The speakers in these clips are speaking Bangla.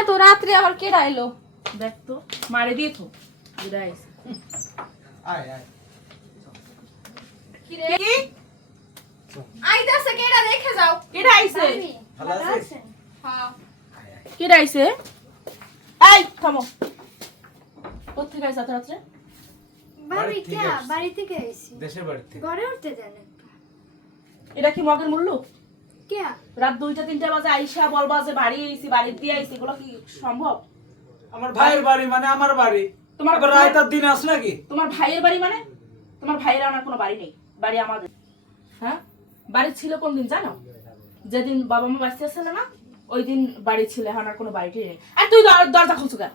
এত রাত্রে আবার কেডা এলো? দেখ তো মারে দিয়ে তো আয় আয়। কি? রে আইতাছে কেডা? দেখে যাও। কেডা আইছে? ভালো আছিস? হ্যাঁ। কেডা আইছে? এই থামো। কোথেকে আইছে এত রাত্রে? বাড়ি কে বাড়ি থেকে আইছি। দেশের বাড়ি থেকে। ঘরে উঠতে দেন এটা কি মগের মূল্য? রাত দুইটা তিনটা বাজে আইসা বলবা যে বাড়ি আইছি বাড়ি দিয়ে আইছি এগুলো কি সম্ভব? আমার ভাইয়ের বাড়ি মানে আমার বাড়ি। তোমার তোমার রায়তার দিন আস নাকি? তোমার ভাইয়ের বাড়ি মানে? তোমার ভাইয়ের আমার কোনো বাড়ি নেই বাড়ি আমাদের। হ্যাঁ? বাড়ি ছিল কোন দিন জানো? যেদিন বাবা মা বাঁচতে আসছিল না ওই দিন বাড়ি ছিল এখন আর কোনো বাড়িটি নেই। আর তুই দর- দরজা খুলছো কেন?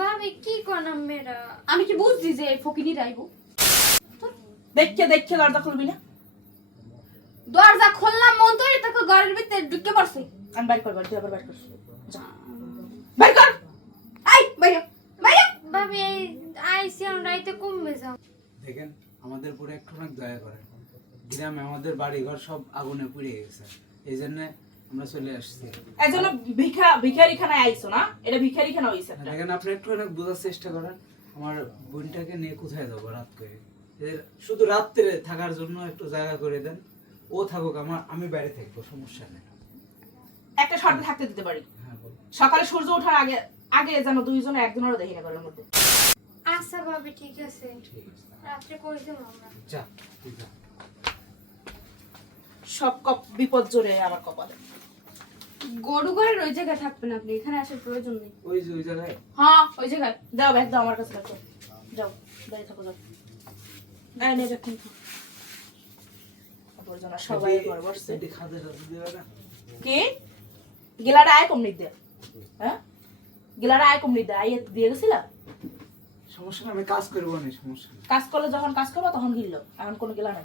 ভাবি কি করলাম মেয়েরা? আমি কি বুঝছি যে ফকিনি রাইবো দেখে দেখে দরজা খুলবি না? দরজা খুললাম মন তো তাকে ঘরের ভিতরে ঢুকে পড়ছে। আমি বাড়ি কর বাড়ি তুই আবার বাড়ি কর। যা। বাড়ি কর। আই বাইরে বাইরে ভাবি এই আইসি আমরা রাইতে কমবে যাও। দেখেন আমাদের উপরে একটু অনেক দয়া করেন। গ্রামে আমাদের বাড়ি ঘর সব আগুনে পুড়ে গেছে। এই জন্য আমরা চলে আসছি। এই জন্য ভিখা ভিখারিখানায় আইছো না? এটা ভিখারিখানা হইছে দেখেন আপনি একটু অনেক বোঝার চেষ্টা করেন আমার বোনটাকে নিয়ে কোথায় যাব রাত করে? শুধু রাত্রে থাকার জন্য একটু জায়গা করে দেন। ও থাকুক আমার আমি বাইরে থাকব সমস্যা নেই। একটা শর্তে থাকতে দিতে পারি। হ্যাঁ সকালে সূর্য ওঠার আগে আগে যেন দুইজনে একজনেরও দেখি না ঘরের মধ্যে। আচ্ছা ভাবি ঠিক আছে। ঠিক আছে রাত্রে আমরা? যা তুই যা। সব কপ বিপদ জোরে আমার কপালে। গরু ওই জায়গায় থাকবেন আপনি এখানে আসার প্রয়োজন নেই। ওই যে ওই জায়গায়? হ্যাঁ ওই জায়গায়। দাও ব্যাগ দাও আমার কাছে রাখো। যাও দাঁড়িয়ে থাকো যাও। নিয়ে আবর্জনা সবাই ঘর বসছে। না? কি? গেলাটা আয় কম নিতে। হ্যাঁ? গেলাটা আয় কম নিতে। আই দিয়ে গেছিলা? সমস্যা আমি কাজ করব না সমস্যা কাজ করলে যখন কাজ করব তখন গিলল। এখন কোনো গেলা নাই।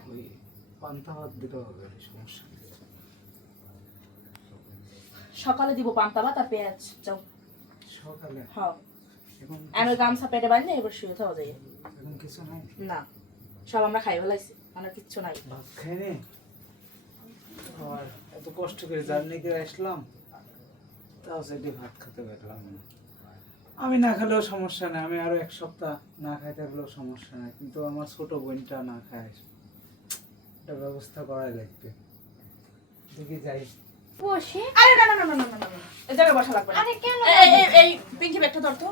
পান্তা ভাত দিতে হবে সমস্যা সকালে দিব পান্তা ভাত আর পেঁয়াজ যাও সকালে? হ্যাঁ। এখন গামছা পেটে বাঁধলে এবার শুয়ে থাকা যায়। এখন কিছু নাই? না। সব আমরা খাই ফেলাইছি। আমার কিচ্ছু নাই। ভাত খাই আর এত কষ্ট করে জার্নি করে আসলাম তাও সেটি ভাত খেতে পারলাম না। আমি না খেলেও সমস্যা নেই আমি আরও এক সপ্তাহ না খাই থাকলেও সমস্যা নেই কিন্তু আমার ছোট বোনটা না খায়। এটা ব্যবস্থা করাই লাগবে। দেখি যাই। বসে। আরে না না না না না না এই জায়গায় বসা লাগবে আরে কেন এই, এই, পিঙ্কি ব্যাগটা ধর তো।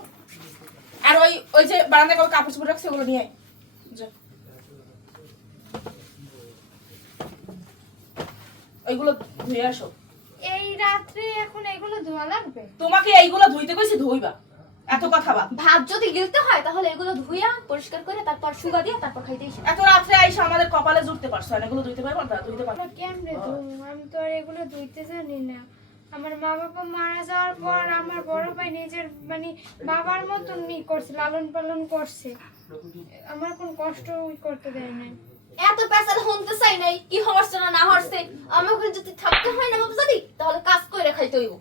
আর ওই ওই যে বারান্দায় কাপড় চোপড় রাখছে ওগুলো নিয়ে আয়। যা। ওইগুলো ধুয়ে আসো। এই রাত্রে এখন এগুলো ধোয়া লাগবে? তোমাকে এইগুলো ধুইতে কইছি ধুইবা। এত কথা বা ভাত যদি গিলতে হয় তাহলে এগুলো ধুইয়া পরিষ্কার করে তারপর সুগা দিয়ে তারপর খাইতে এসে। এত রাত্রে আইসা আমাদের কপালে জুড়তে পারছ আর এগুলো ধুইতে পারব? না ধুইতে পারব? আমরা কেমনে আমি তো আর এগুলো ধুইতে জানি না। আমার মা বাবা মারা যাওয়ার পর আমার বড় ভাই নিজের মানে বাবার মতন ই করছে লালন পালন করছে। আমার কোন কষ্ট ই করতে দেয় না এত পেশাল শুনতে চাই নাই কি হচ্ছে না না হচ্ছে আমাকে যদি থাকতে হয় না বাবু যদি তাহলে কাজ করে খাইতে হইব।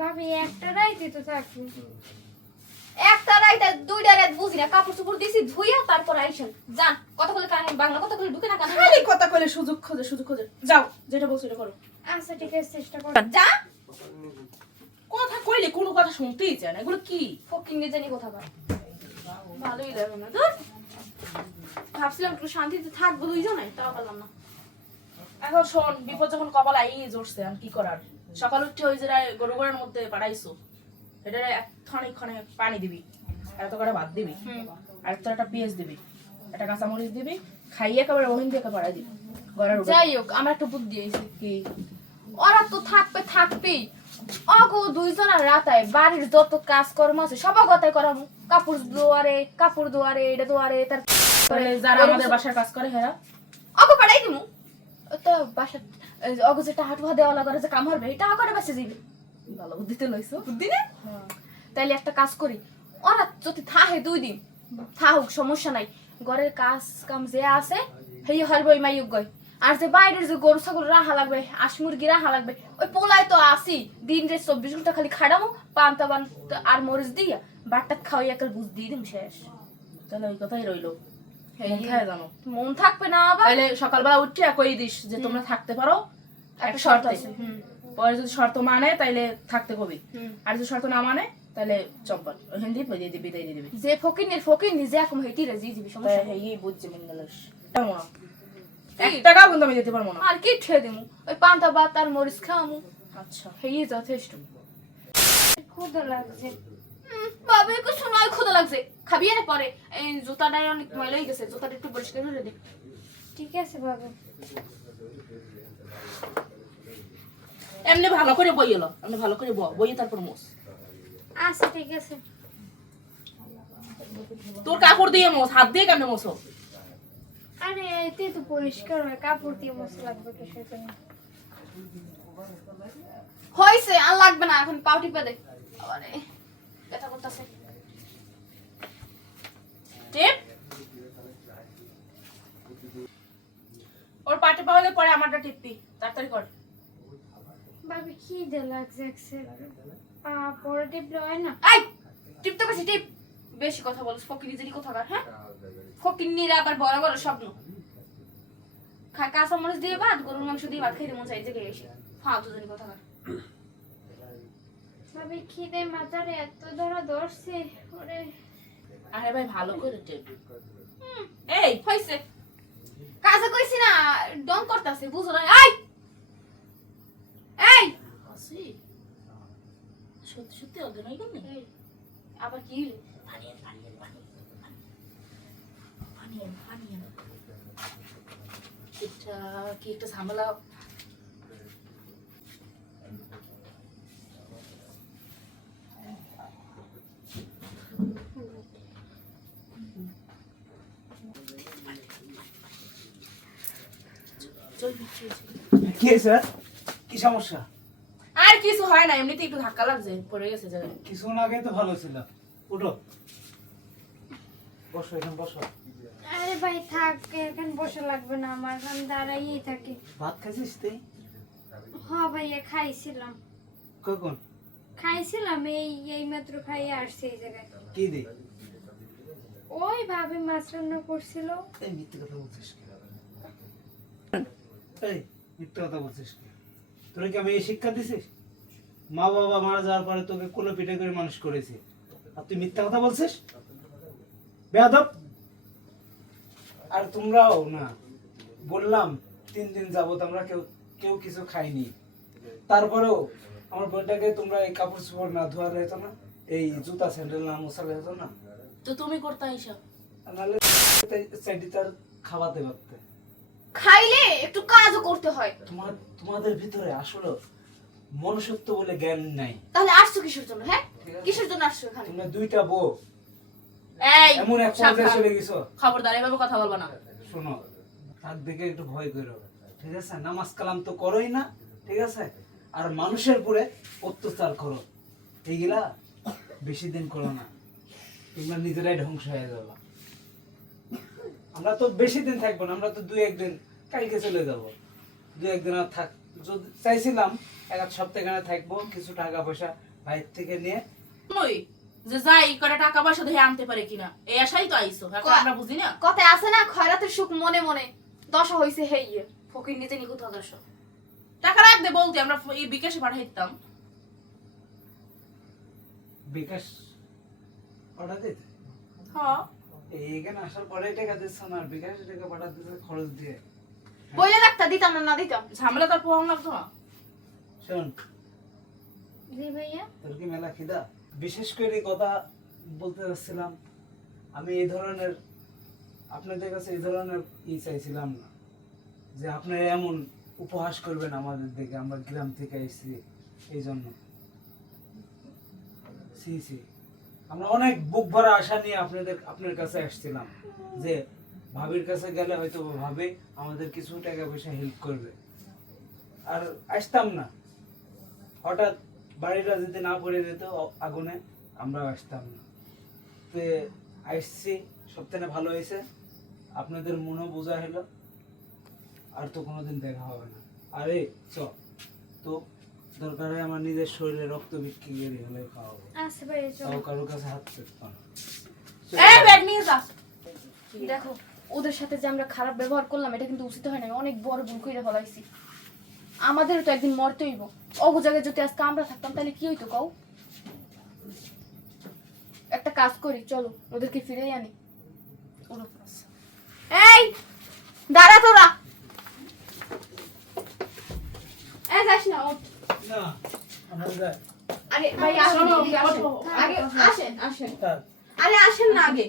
ভাবি একটা রাইতে তো থাকব। একটা রাইতে দুইটা রাত বুঝি না কাপড় চোপড় দিয়েছি ধুইয়া তারপর আইসেন। যান কথা বলে কানে বাংলা কথা বলে ঢুকে না কানে। খালি কথা কইলে সুযোগ খোঁজে সুযোগ খোঁজে। যাও যেটা বলছো এটা করো। আচ্ছা ঠিক আছে চেষ্টা করো। যা কথা কইলে কোনো কথা শুনতেই চায় না এগুলো কি? ফকিং জানি কথা বল ভালোই লাগে না ধর। ভাবছিলাম একটু শান্তিতে থাকব দুইজনে তাও পারলাম না। এখন শোন বিপদ যখন কপাল আই জড়ছে আর কি করার? সকাল উঠে ওই যে গরু গড়ের মধ্যে পাঠাইছো এটা পানি দিবি এত করে ভাত দিবি আর একটা পেঁয়াজ দিবি একটা কাঁচামরিচ দিবি খাইয়ে একেবারে ওহিন পাড়াই দিবি উপরে। যাই হোক আমার একটা বুদ্ধি আইছে কি ওরা তো থাকবে থাকবেই। অগো দুইজনের রাতায় বাড়ির যত কাজকর্ম আছে সব কথাই করামু কাপড় দোয়ারে কাপড় দোয়ারে এটা দোয়ারে তার তাহলে যারা আমাদের বাসার কাজ করে হ্যাঁ অগো পাঠাই দিমু। তো বাসা অগো যে টাকা টুহা দেওয়া লাগে যে কাম হবে করে বেঁচে যাবে ভালো বুদ্ধিতে লইছো। বুদ্ধি না? তাইলে একটা কাজ করি ওরা যদি থাহে দুই দিন থাকুক সমস্যা নাই। ঘরের কাজ কাম যে আছে সেই হরবে ওই মাইক গয়। আর যে বাইরের যে গরু ছাগল রাহা লাগবে আশ মুরগি রাহা লাগবে ওই পোলাই তো আসি দিন রে চব্বিশ ঘণ্টা খালি খাড়ামো পান্তা পান আর মরিচ দিয়া বাটটা খাওয়াই একটা বুঝ দিয়ে দিম শেষ। তাহলে ওই কথাই রইল। মন থাকবে না আবার। তাহলে সকালবেলা উঠে কই দিস যে তোমরা থাকতে পারো একটা শর্ত আছে পরে যদি শর্ত মানে তাইলে থাকতে কবি। আর যদি শর্ত না মানে তাহলে চম্পল ওখান দিয়ে দিয়ে দিবি দিয়ে দিবি। যে ফকিনের ফকির নিজে এখন হইতে রে জি দিবি সমস্যা। এই বুঝছে না এক টাকাও কিন্তু আমি দিতে পারব না। আর কি ঠে দিমু? ওই পান্তা ভাত আর মরিচ খাওয়ামু। আচ্ছা। হেই যথেষ্ট। ক্ষুদা লাগছে। হুম, বাবে একটু শোনায় ক্ষুদা লাগছে। খাবি না পরে। এই জুতাটাই অনেক ময়লা হয়ে গেছে জুতাটা একটু পরিষ্কার করে দে। ঠিক আছে বাবা। এমনি ভালো করে বই এলো এমনি ভালো করে ব বইয়ে তারপর মোস। আচ্ছা ঠিক আছে। তোর কাপড় দিয়ে মোস হাত দিয়ে কেন মোসো? আরে এতে তো পরিষ্কার হয় কাপড় দিয়ে মশলা লাগবে কিসের জন্য? হইছে আর লাগবে না এখন পাউটি পে আরে ব্যথা করতেছে। টেপ। ওর পাটে পাওয়ালে পরে আমারটা টিপবি তাড়াতাড়ি কর। বাবা খিদে লাগছে একসের পা পরে টিপলে হয় না? এই টিপ তো বেশি টিপ। বেশি কথা বলিস ফকির নিজেরই কথা কর হ্যাঁ? ফকির নিয়ে আবার বড় বড় স্বপ্ন। কাঁচা মরিচ দিয়ে ভাত গরুর মাংস দিয়ে ভাত খাইতে মন চাই যে এসে। ফালতু জানি কথা কর বাবা খিদে মাথারে এত ধরা ধরছে ওরে। আরে ভাই ভালো করে টেপ এই হইছে। কাজে কইছি না ডং করতাছে বুঝো না। এই! এই! হাসি সত্যি সত্যি অজ্ঞান হয়ে গেল? আবার কি হইল? পানি পানি পানি। এটা কি একটা ঝামেলা? চল, চল, চল। কি হয়েছে? কি সমস্যা? আর কিছু হয় না এমনিতে একটু ধাক্কা লাগছে পড়ে গেছে জায়গায়। কিছুক্ষণ আগে তো ভালো ছিল। উঠো। বসো এখানে বসো। আরে ভাই থাক এখানে বসে লাগবে না আমার আমি দাঁড়াইয়েই থাকি। ভাত খাইছিস তুই? হ ভাইয়া খাইছিলাম। কখন? খাইছিলাম এই এই মাত্র খাইয়ে আসছে এই জায়গায়। কি দি ওই ভাবে মাছ রান্না করছিল। এই মিথ্যে কথা বলছিস কি? এই মিথ্যে কথা বলছিস কি? তোরা কি আমি এই শিক্ষা দিছিস মা বাবা মারা যাওয়ার পরে তোকে কোলে পিঠে করে মানুষ করেছে। আর তুই মিথ্যা কথা বলছিস? বেয়াদব। আর তোমরাও না বললাম তিন দিন যাবত আমরা কেউ কেউ কিছু খাইনি। তারপরেও আমার বোনটাকে তোমরা এই কাপড় চোপড় না ধোয়ালে হতো না এই জুতা স্যান্ডেল না মশালে হতো না। তো তুমি করতে আর নাহলে সাইডে তার খাওয়াতে পারতে। খাইলে একটু কাজও করতে হয়। তোমার তোমাদের ভিতরে আসলে মনুষ্যত্ব বলে জ্ঞান নাই। তাহলে আসছো কিসের জন্য হ্যাঁ? কিসের জন্য আসছো এখানে? তোমরা দুইটা বউ। এই এমন এক পর্যায়ে চলে গেছো? খবরদার এভাবে কথা বলবা না। শোনো তার দিকে একটু ভয় করো। ঠিক আছে? নামাজ কালাম তো করোই না ঠিক আছে? আর মানুষের উপরে অত্যাচার করো। এইগুলা বেশি দিন করো না। তোমরা নিজেরাই ধ্বংস হয়ে যাবে। আমরা তো বেশি দিন থাকব না আমরা তো দুই একদিন কালকে চলে যাব। দুই একদিন আর থাক যদি চাইছিলাম এক সপ্তাহ থাকব কিছু টাকা পয়সা বাইর থেকে নিয়ে। নই যে যাই করে টাকা পয়সা দেখে আনতে পারে কিনা? এই আশাই তো আইসো এখন আমরা বুঝি না। কথায় আছে না খয়রাতের সুখ মনে মনে। দশা হইছে হেই ফকির নিতে নিখুঁত টাকা রাখ দে বলতে আমরা এই বিকাশে পাঠাই দিতাম। বিকাশ অর্ডার দিতে হ্যাঁ এইখানে আসার পরে টাকা দিচ্ছ না আর বিকাশ টাকা পাঠা দিতে খরচ দিয়ে। রাখতা দিতাম না না দিতাম। ঝামেলা তার পোহাম লাগতো না। শোন। জি ভাইয়া। তোর কি মেলা খিদা? বিশেষ করে কথা বলতে চাচ্ছিলাম আমি এই ধরনের, আপনাদের কাছে এই ধরনের ই চাইছিলাম না, যে আপনারা এমন উপহাস করবেন আমাদের দিকে, আমরা গ্রাম থেকে এসেছি এই জন্য সি সি। আমরা অনেক বুক ভরা আশা নিয়ে আপনাদের, আপনার কাছে আসছিলাম, যে ভাবির কাছে গেলে হয়তো ভাবে আমাদের কিছু টাকা পয়সা হেল্প করবে। আর আসতাম না। হঠাৎ বাড়িটা যদি না পড়ে যেত আগুনে আমরাও আসতাম না। তো আসছি সবথেকে ভালো হয়েছে আপনাদের মনও বোঝা হলো আর তো কোনোদিন দেখা হবে না। আরে চ তো দরকার হয় আমার নিজের শরীরে রক্ত বিক্রি করে হলে খাওয়াবো। আচ্ছা তাও কারোর কাছে হাত পেততো না। এই ব্যাগ নিয়ে যা। দেখো ওদের সাথে যে আমরা খারাপ ব্যবহার করলাম এটা কিন্তু উচিত হয় না। অনেক বড় ভুল করে ফেলাইছি। আমাদেরও তো একদিন মরতে হইব। অগু জায়গায় যদি আজকে আমরা থাকতাম তাহলে কি হইতো কও একটা কাজ করি চলো ওদেরকে ফিরে আনি। এই দাঁড়া তোরা। এই যাস না ওঠ। না আমরা যাই আরে ভাই আসেন শোনো, এদিকে আসেন। ওঠো। আগে আসেন আসেন। আরে আসেন না আগে।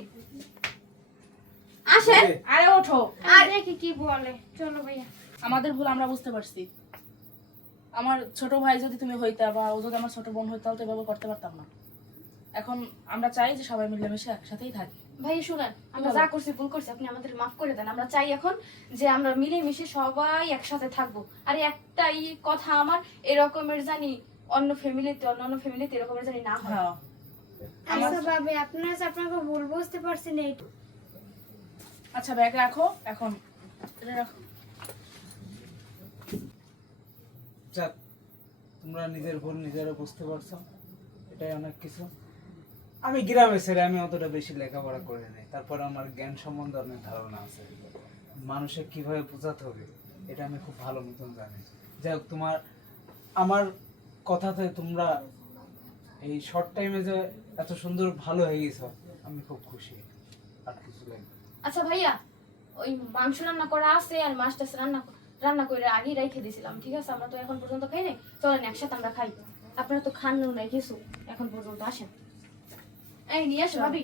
আসেন। আরে ওঠো। আর দেখি কি বলে। চলো ভাইয়া। আমাদের ভুল আমরা বুঝতে পারছি। আমার ছোট ভাই যদি তুমি হইতা বা ও যদি আমার ছোট বোন হইতা তাহলে তো এভাবে করতে পারতাম না। এখন আমরা চাই যে সবাই মিলেমিশে একসাথেই থাকি। ভাই শুনেন আমরা যা করছি ভুল করছি আপনি আমাদের মাফ করে দেন। আমরা চাই এখন যে আমরা মিলেমিশে সবাই একসাথে থাকব। আর একটাই কথা আমার এরকমের জানি অন্য ফ্যামিলিতে অন্য অন্য ফ্যামিলিতে এরকমের জানি না হয়। হ্যাঁ। আচ্ছা ভাবি আপনারা যে আপনাকে ভুল বুঝতে পারছেন এই আচ্ছা ব্যাগ রাখো এখন এটা রাখো। যাক, তোমরা নিজের ভুল নিজেরা বুঝতে পারছ। এটাই অনেক কিছু। আমি গ্রামে ছেড়ে আমি অতটা বেশি লেখাপড়া করে নাই। তারপর আমার জ্ঞান সম্বন্ধে অনেক ধারণা আছে। মানুষে কীভাবে বোঝাতে হবে, এটা আমি খুব ভালো মতন জানি। যাই হোক, তোমার, আমার কথাতে তোমরা এই শর্ট টাইমে যে এত সুন্দর ভালো হয়ে গেছো, আমি খুব খুশি। আর কিছু লাগবে আচ্ছা ভাইয়া, ওই মাংস রান্না করা আছে আর মাছ টাছ রান্না রান্না করে আগেই রেখে দিয়েছিলাম, ঠিক আছে? আমরা তো এখন পর্যন্ত খাই নাই। চলেন, একসাথে আমরা খাই। আপনারা তো খান নাই কিছু। এখন পর্যন্ত আসেন। এই, নিয়ে আসো, ভাবি।